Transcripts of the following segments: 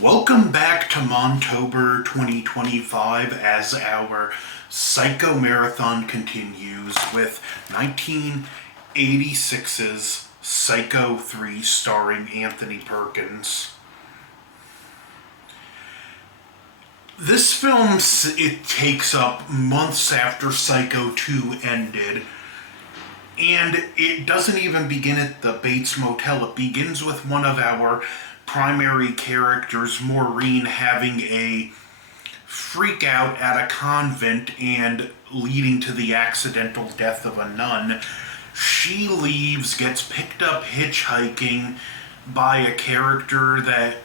Welcome back to Montober 2025 as our Psycho Marathon continues with 1986's Psycho 3 starring Anthony Perkins. This film, it takes up months after Psycho 2 ended, and it doesn't even begin at the Bates Motel. It begins with one of our primary characters, Maureen, having a freak out at a convent and leading to the accidental death of a nun. She leaves, gets picked up hitchhiking by a character that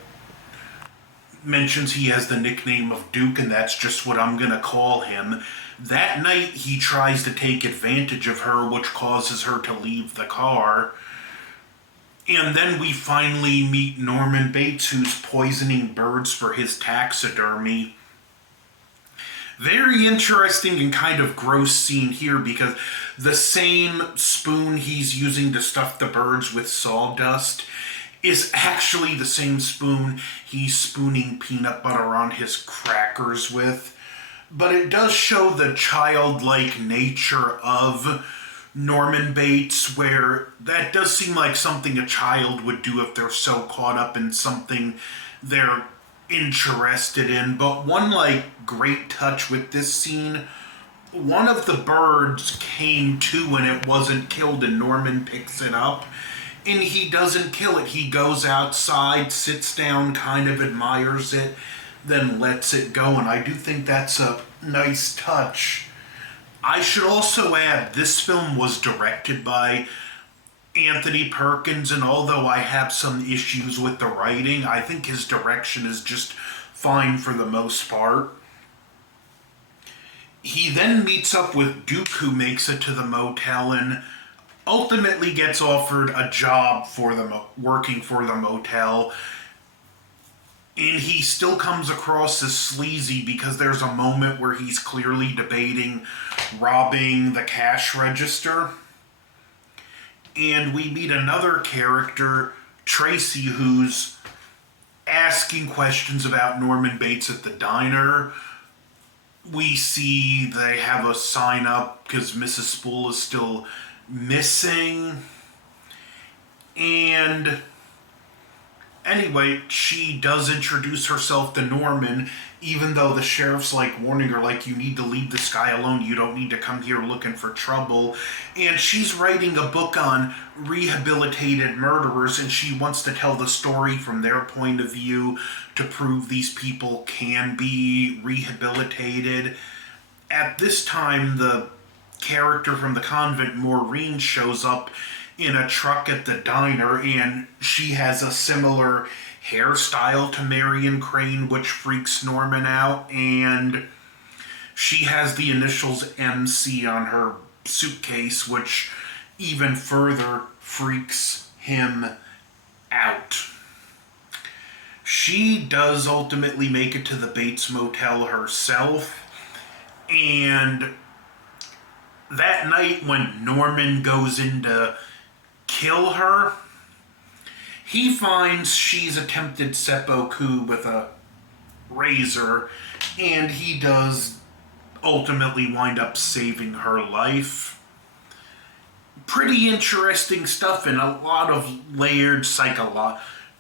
mentions he has the nickname of Duke, and that's just what I'm gonna call him. That night, he tries to take advantage of her, which causes her to leave the car. And then we finally meet Norman Bates, who's poisoning birds for his taxidermy. Very interesting and kind of gross scene here because the same spoon he's using to stuff the birds with sawdust is actually the same spoon he's spooning peanut butter on his crackers with. But it does show the childlike nature of Norman Bates, where that does seem like something a child would do if they're so caught up in something they're interested in. But one great touch with this scene, one of the birds came to and it wasn't killed, and Norman picks it up. And he doesn't kill it. He goes outside, sits down, kind of admires it, then lets it go. And I do think that's a nice touch. I should also add, this film was directed by Anthony Perkins, and although I have some issues with the writing, I think his direction is just fine for the most part. He then meets up with Duke, who makes it to the motel and ultimately gets offered a job for working for the motel. And he still comes across as sleazy because there's a moment where he's clearly debating robbing the cash register. And we meet another character, Tracy, who's asking questions about Norman Bates at the diner. We see they have a sign up because Mrs. Spool is still missing. And anyway, she does introduce herself to Norman, even though the sheriff's warning her, you need to leave this guy alone. You don't need to come here looking for trouble. And she's writing a book on rehabilitated murderers, and she wants to tell the story from their point of view to prove these people can be rehabilitated. At this time, the character from the convent, Maureen, shows up in a truck at the diner, and she has a similar hairstyle to Marion Crane, which freaks Norman out, and she has the initials MC on her suitcase, which even further freaks him out. She does ultimately make it to the Bates Motel herself, and that night when Norman goes in to kill her, he finds she's attempted seppuku with a razor, and he does ultimately wind up saving her life. Pretty interesting stuff, and a lot of layered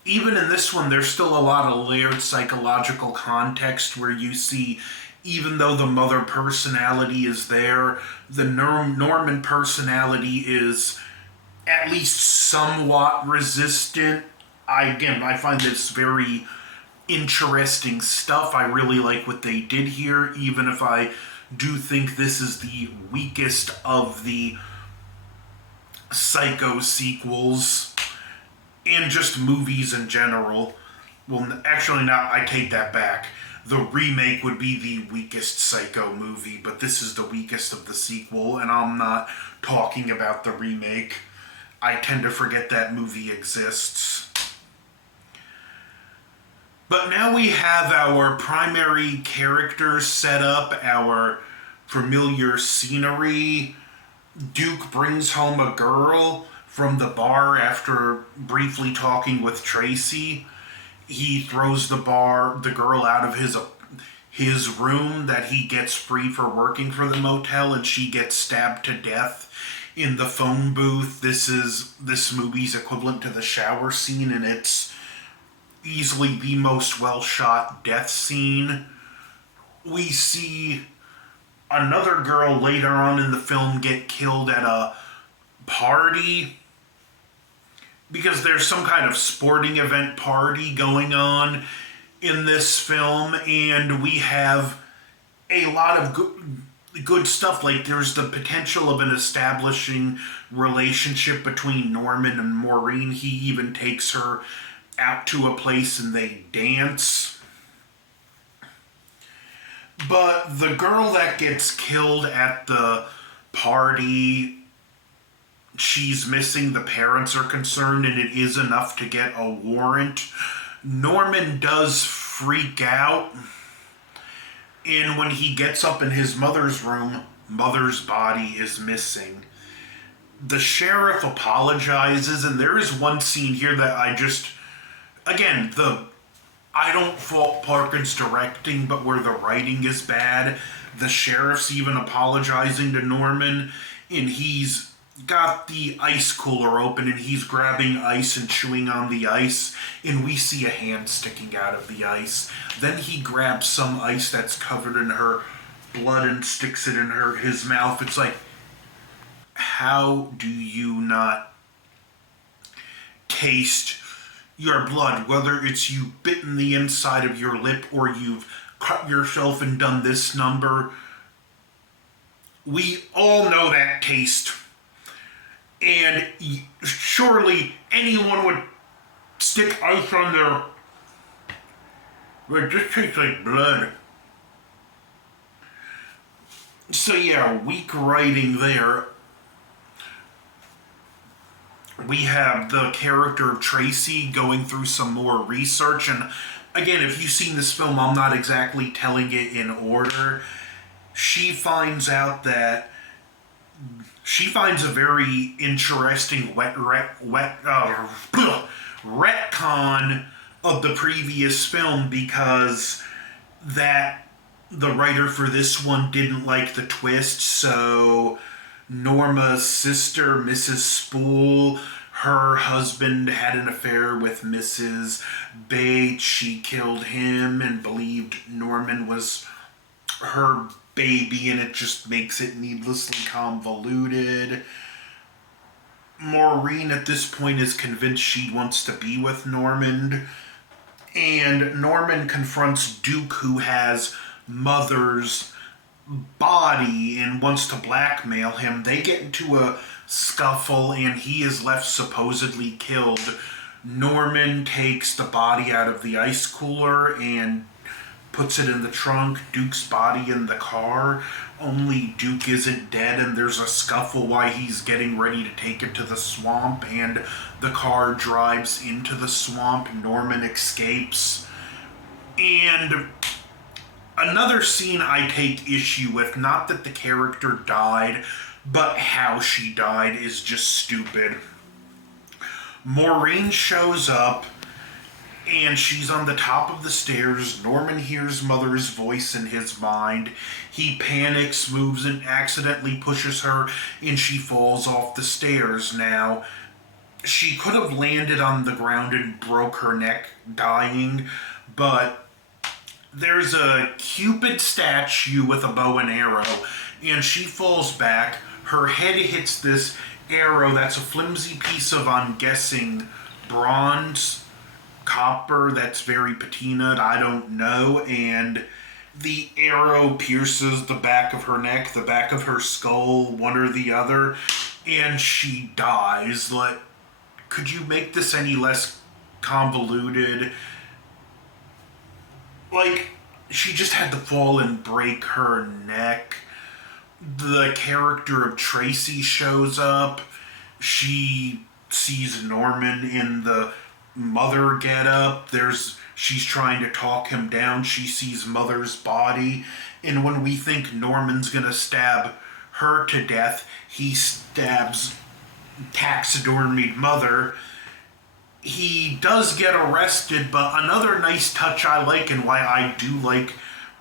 even in this one, there's still a lot of layered psychological context where you see, even though the mother personality is there, the Norman personality is at least somewhat resistant. I find this very interesting stuff. I really like what they did here, even if I do think this is the weakest of the Psycho sequels and just movies in general. Well, actually, now I take that back. The remake would be the weakest Psycho movie, but this is the weakest of the sequel, and I'm not talking about the remake. I tend to forget that movie exists. But now we have our primary characters set up, our familiar scenery. Duke brings home a girl from the bar after briefly talking with Tracy. He throws the girl out of his room that he gets free for working for the motel, and she gets stabbed to death in the phone booth. This movie's equivalent to the shower scene, and it's easily the most well shot death scene. We see another girl later on in the film get killed at a party because there's some kind of sporting event party going on in this film, and we have a lot of good stuff. Like, there's the potential of an establishing relationship between Norman and Maureen. He even takes her out to a place and they dance. But the girl that gets killed at the party, she's missing. The parents are concerned, and it is enough to get a warrant. Norman does freak out, and when he gets up in his mother's room, mother's body is missing. The sheriff apologizes, and there is one scene here that again, I don't fault Parkin's directing, but where the writing is bad, the sheriff's even apologizing to Norman, and he's got the ice cooler open and he's grabbing ice and chewing on the ice, and we see a hand sticking out of the ice. Then he grabs some ice that's covered in her blood and sticks it in his mouth. It's like, how do you not taste your blood, whether it's you bitten the inside of your lip or you've cut yourself and done this number? We all know that taste. And surely anyone would stick ice on their... It just tastes like blood. So yeah, weak writing there. We have the character of Tracy going through some more research. And again, if you've seen this film, I'm not exactly telling it in order. She finds out that she finds a very interesting retcon of the previous film, because that the writer for this one didn't like the twist. So Norma's sister, Mrs. Spool, her husband had an affair with Mrs. Bates. She killed him and believed Norman was her baby, and it just makes it needlessly convoluted. Maureen at this point is convinced she wants to be with Norman, and Norman confronts Duke, who has Mother's body, and wants to blackmail him. They get into a scuffle and he is left supposedly killed. Norman takes the body out of the ice cooler and puts it in the trunk, Duke's body in the car. Only Duke isn't dead, and there's a scuffle while he's getting ready to take it to the swamp, and the car drives into the swamp. Norman escapes. And another scene I take issue with, not that the character died, but how she died, is just stupid. Maureen shows up, and she's on the top of the stairs. Norman hears Mother's voice in his mind. He panics, moves, and accidentally pushes her, and she falls off the stairs. Now, she could have landed on the ground and broke her neck, dying, but there's a Cupid statue with a bow and arrow, and she falls back. Her head hits this arrow that's a flimsy piece of, I'm guessing, bronze, copper, that's very patinaed, I don't know, and the arrow pierces the back of her neck, the back of her skull, one or the other, and she dies. Like, could you make this any less convoluted? Like, she just had to fall and break her neck. The character of Tracy shows up. She sees Norman in the Mother getup. She's trying to talk him down. She sees Mother's body, and when we think Norman's gonna stab her to death, he stabs taxidermied Mother, he does get arrested, but another nice touch I like, and why I do like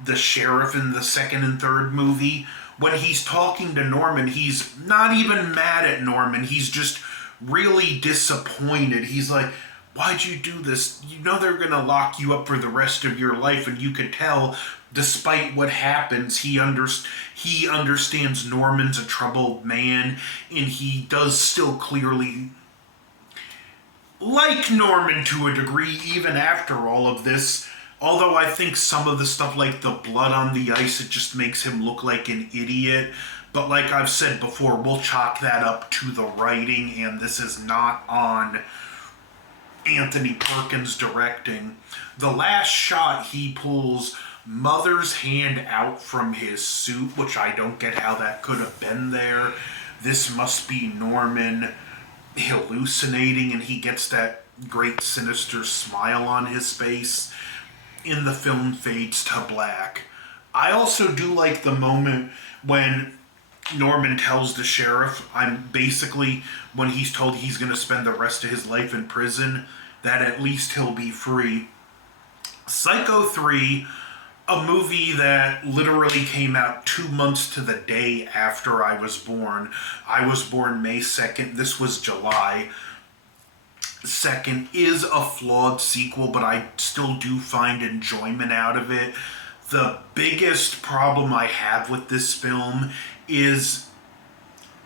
the sheriff in the second and third movie, when he's talking to Norman, he's not even mad at Norman. He's just really disappointed. He's like, why'd you do this? You know they're going to lock you up for the rest of your life. And you could tell, despite what happens, he understands Norman's a troubled man, and he does still clearly like Norman to a degree, even after all of this. Although I think some of the stuff, like the blood on the ice, it just makes him look like an idiot. But like I've said before, we'll chalk that up to the writing, and this is not on Anthony Perkins directing. The last shot, he pulls Mother's hand out from his suit, which I don't get how that could have been there. This must be Norman hallucinating, and he gets that great sinister smile on his face. In the film fades to black. I also do like the moment when Norman tells the sheriff, I'm basically, when he's told he's going to spend the rest of his life in prison, that at least he'll be free. Psycho 3, a movie that literally came out 2 months to the day after I was born. I was born May 2nd. This was July 2nd, is a flawed sequel, but I still do find enjoyment out of it. The biggest problem I have with this film is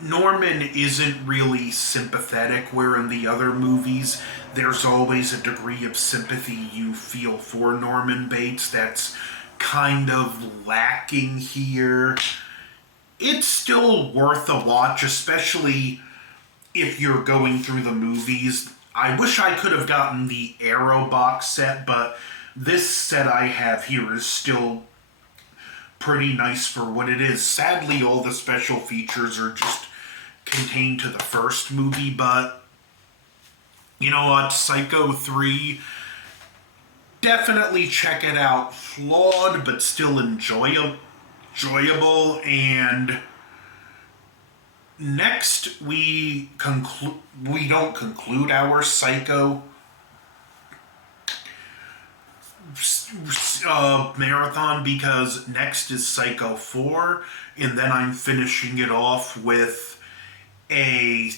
Norman isn't really sympathetic, where in the other movies there's always a degree of sympathy you feel for Norman Bates that's kind of lacking here. It's still worth a watch, especially if you're going through the movies. I wish I could have gotten the Arrow box set, but this set I have here is still pretty nice for what it is. Sadly, all the special features are just contained to the first movie, but you know what? Psycho 3, definitely check it out. Flawed, but still enjoyable. And next, we don't conclude our Psycho marathon, because next is Psycho 4, and then I'm finishing it off with a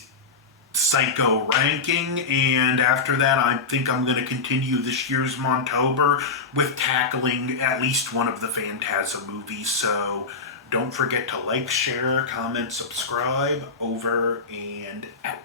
Psycho ranking, and after that I think I'm going to continue this year's Montober with tackling at least one of the Phantasm movies. So don't forget to like, share, comment, subscribe. Over and out.